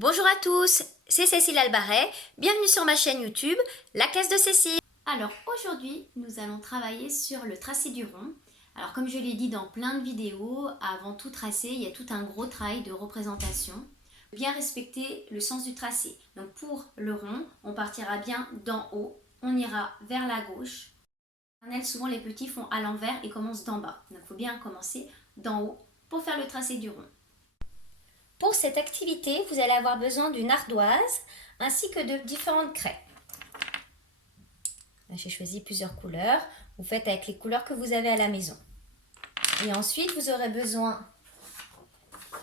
Bonjour à tous, c'est Cécile Albaret, bienvenue sur ma chaîne YouTube, la classe de Cécile. Alors aujourd'hui, nous allons travailler sur le tracé du rond. Alors comme je l'ai dit dans plein de vidéos, avant tout tracé, il y a tout un gros travail de représentation. Bien respecter le sens du tracé. Donc pour le rond, on partira bien d'en haut, on ira vers la gauche. Souvent les petits font à l'envers et commencent d'en bas. Donc il faut bien commencer d'en haut pour faire le tracé du rond. Pour cette activité, vous allez avoir besoin d'une ardoise ainsi que de différentes craies. J'ai choisi plusieurs couleurs. Vous faites avec les couleurs que vous avez à la maison. Et ensuite, vous aurez besoin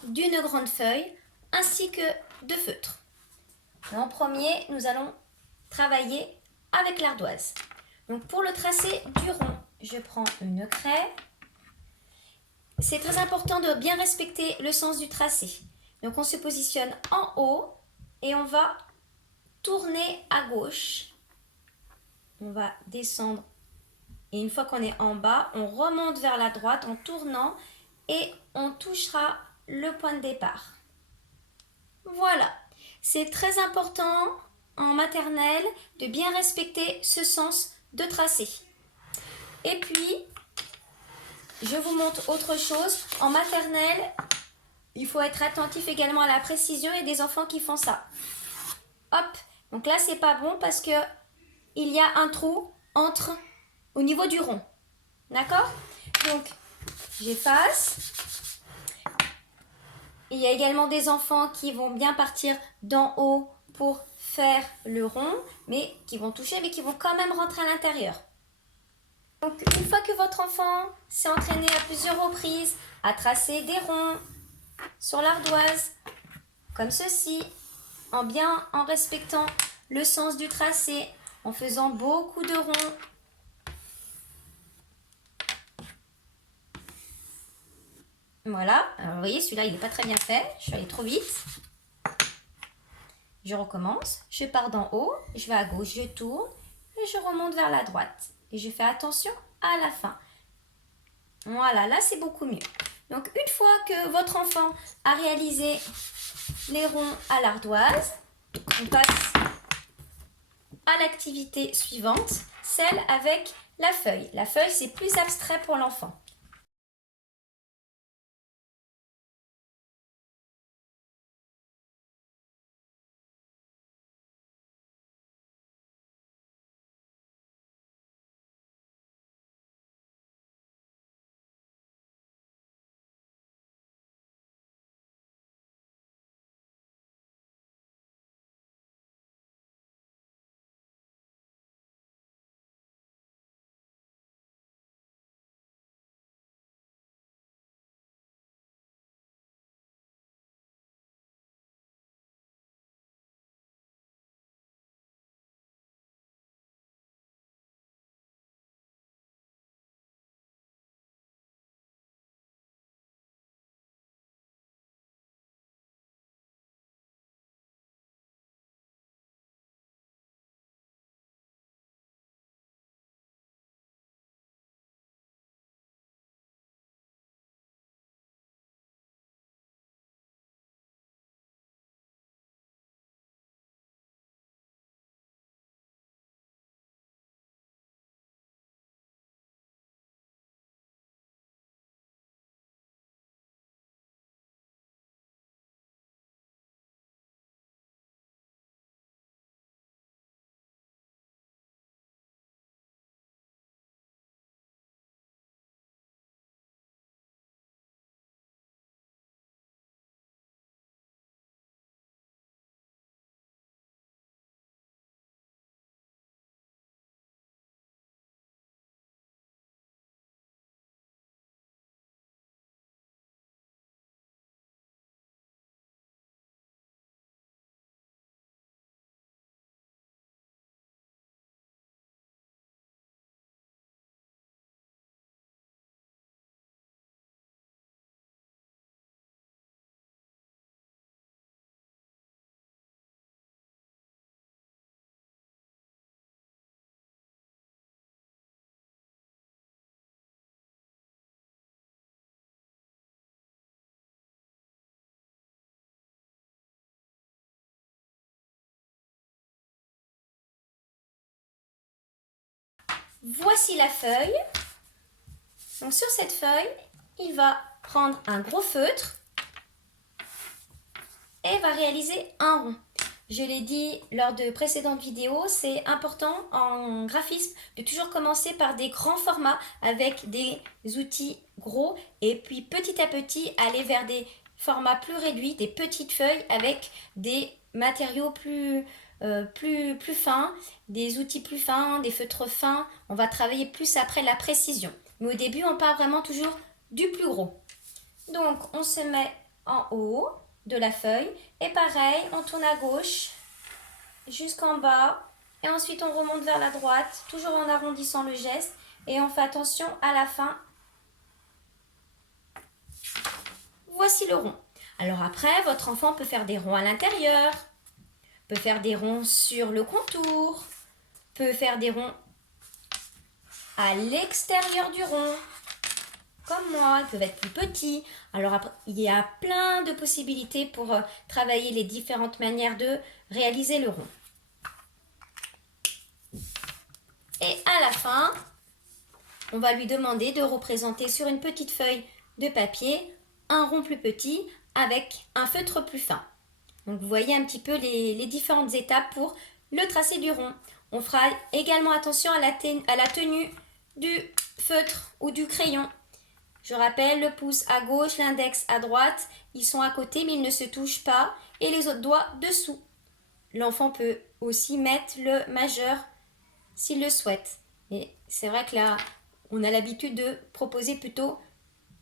d'une grande feuille ainsi que de feutre. En premier, nous allons travailler avec l'ardoise. Donc pour le tracé du rond, je prends une craie. C'est très important de bien respecter le sens du tracé. Donc on se positionne en haut et on va tourner à gauche. On va descendre et une fois qu'on est en bas, on remonte vers la droite en tournant et on touchera le point de départ. Voilà, c'est très important en maternelle de bien respecter ce sens de tracé. Et puis, je vous montre autre chose. En maternelle, il faut être attentif également à la précision et des enfants qui font ça. Hop, donc là c'est pas bon parce que il y a un trou au niveau du rond. D'accord? Donc, j'efface. Il y a également des enfants qui vont bien partir d'en haut pour faire le rond, mais qui vont toucher, mais qui vont quand même rentrer à l'intérieur. Donc, une fois que votre enfant s'est entraîné à plusieurs reprises à tracer des ronds sur l'ardoise, comme ceci, en respectant le sens du tracé, en faisant beaucoup de ronds, voilà, alors vous voyez, celui-là, il n'est pas très bien fait. Je suis allée trop vite. Je recommence. Je pars d'en haut, je vais à gauche, je tourne et je remonte vers la droite. Et je fais attention à la fin. Voilà, là, c'est beaucoup mieux. Donc, une fois que votre enfant a réalisé les ronds à l'ardoise, on passe à l'activité suivante, celle avec la feuille. La feuille, c'est plus abstrait pour l'enfant. Voici la feuille. Donc sur cette feuille, il va prendre un gros feutre et va réaliser un rond. Je l'ai dit lors de précédentes vidéos, c'est important en graphisme de toujours commencer par des grands formats avec des outils gros et puis petit à petit aller vers des formats plus réduits, des petites feuilles avec des matériaux plus fins, des outils plus fins, des feutres fins. On va travailler plus après la précision. Mais au début, on part vraiment toujours du plus gros. Donc, on se met en haut de la feuille et pareil, on tourne à gauche jusqu'en bas et ensuite on remonte vers la droite, toujours en arrondissant le geste et on fait attention à la fin. Voici le rond. Alors après, votre enfant peut faire des ronds à l'intérieur, peut faire des ronds sur le contour, peut faire des ronds à l'extérieur du rond. Comme moi, ils peuvent être plus petits. Alors après, il y a plein de possibilités pour travailler les différentes manières de réaliser le rond. Et à la fin, on va lui demander de représenter sur une petite feuille de papier un rond plus petit avec un feutre plus fin. Donc vous voyez un petit peu les différentes étapes pour le tracé du rond. On fera également attention à la tenue du feutre ou du crayon. Je rappelle, le pouce à gauche, l'index à droite, ils sont à côté mais ils ne se touchent pas et les autres doigts dessous. L'enfant peut aussi mettre le majeur s'il le souhaite. Et c'est vrai que là, on a l'habitude de proposer plutôt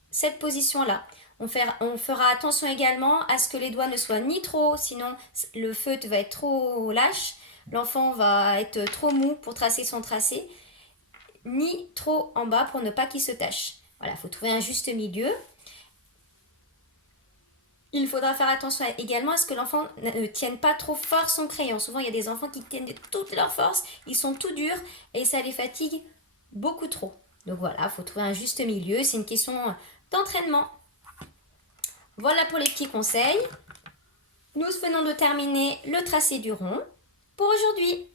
cette position-là. On fera attention également à ce que les doigts ne soient ni trop, sinon le feutre va être trop lâche, l'enfant va être trop mou pour tracer son tracé, ni trop en bas pour ne pas qu'il se tâche. Voilà, il faut trouver un juste milieu. Il faudra faire attention également à ce que l'enfant ne tienne pas trop fort son crayon. Souvent, il y a des enfants qui tiennent de toute leur force, ils sont tout durs et ça les fatigue beaucoup trop. Donc voilà, il faut trouver un juste milieu, c'est une question d'entraînement. Voilà pour les petits conseils. Nous venons de terminer le tracé du rond pour aujourd'hui.